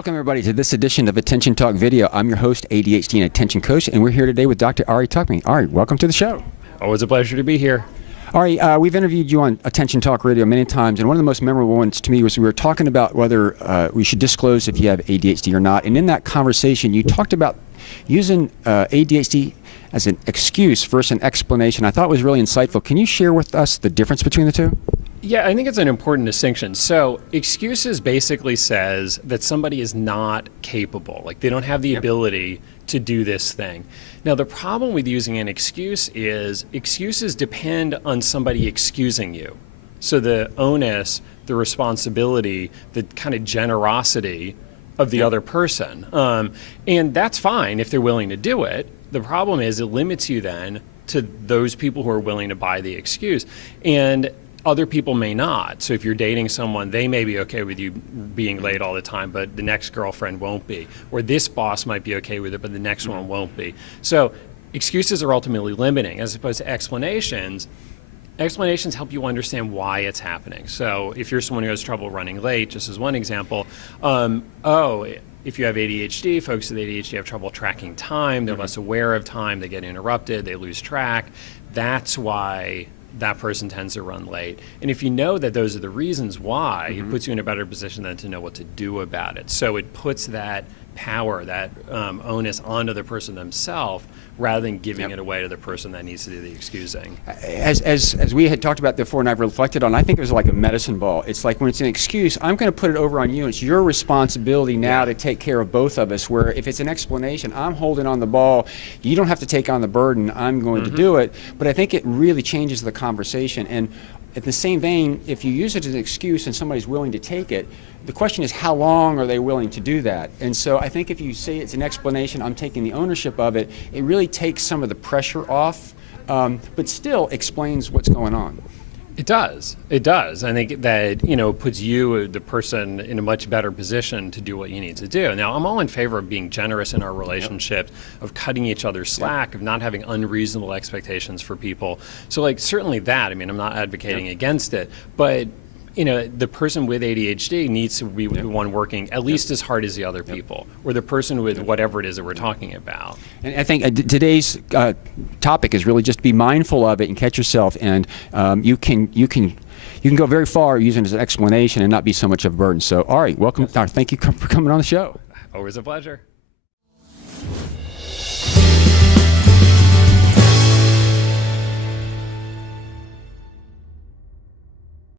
Welcome everybody to this edition of Attention Talk Video. I'm your host, ADHD and Attention Coach, and we're here today with Dr. Ari Tuckman. Ari, welcome to the show. Always a pleasure to be here. Ari, we've interviewed you on Attention Talk Radio many times, and one of the most memorable ones to me was we were talking about whether we should disclose if you have ADHD or not. And in that conversation, you talked about using ADHD as an excuse versus an explanation. I thought it was really insightful. Can you share with us the difference between the two? Yeah, I think it's an important distinction. So excuses basically says that somebody is not capable, like they don't have the ability to do this thing. Now, the problem with using an excuse is excuses depend on somebody excusing you. So the onus, the responsibility, the kind of generosity of the other person. And that's fine if they're willing to do it. The problem is it limits you then to those people who are willing to buy the excuse. And other people may not. So if you're dating someone, they may be okay with you being late all the time, but the next girlfriend won't be. Or this boss might be okay with it, but the next one won't be. So excuses are ultimately limiting, as opposed to explanations. Explanations help you understand why it's happening. So if you're someone who has trouble running late, just as one example, if you have ADHD, folks with ADHD have trouble tracking time, they're less aware of time, they get interrupted, they lose track. That's why that person tends to run late. And if you know that those are the reasons why, it puts you in a better position then to know what to do about it. So it puts that power, that onus onto the person themselves rather than giving it away to the person that needs to do the excusing. As we had talked about before and I've reflected on, I think it was like a medicine ball. It's like when it's an excuse, I'm going to put it over on you. It's your responsibility now to take care of both of us, where if it's an explanation, I'm holding on the ball. You don't have to take on the burden. I'm going to do it. But I think it really changes the conversation. And at the same vein, if you use it as an excuse and somebody's willing to take it, the question is how long are they willing to do that? And so I think if you say it's an explanation, I'm taking the ownership of it, it really takes some of the pressure off, but still explains what's going on. It does. It does. I think that, puts you, the person, in a much better position to do what you need to do. Now, I'm all in favor of being generous in our relationships, of cutting each other slack, of not having unreasonable expectations for people. So, certainly that. I mean, I'm not advocating against it, but the person with ADHD needs to be the one working at least as hard as the other people, or the person with whatever it is that we're talking about. And I think today's topic is really just be mindful of it and catch yourself, and you can go very far using it as an explanation and not be so much of a burden. So, Ari, welcome. Thank you for coming on the show. Always a pleasure.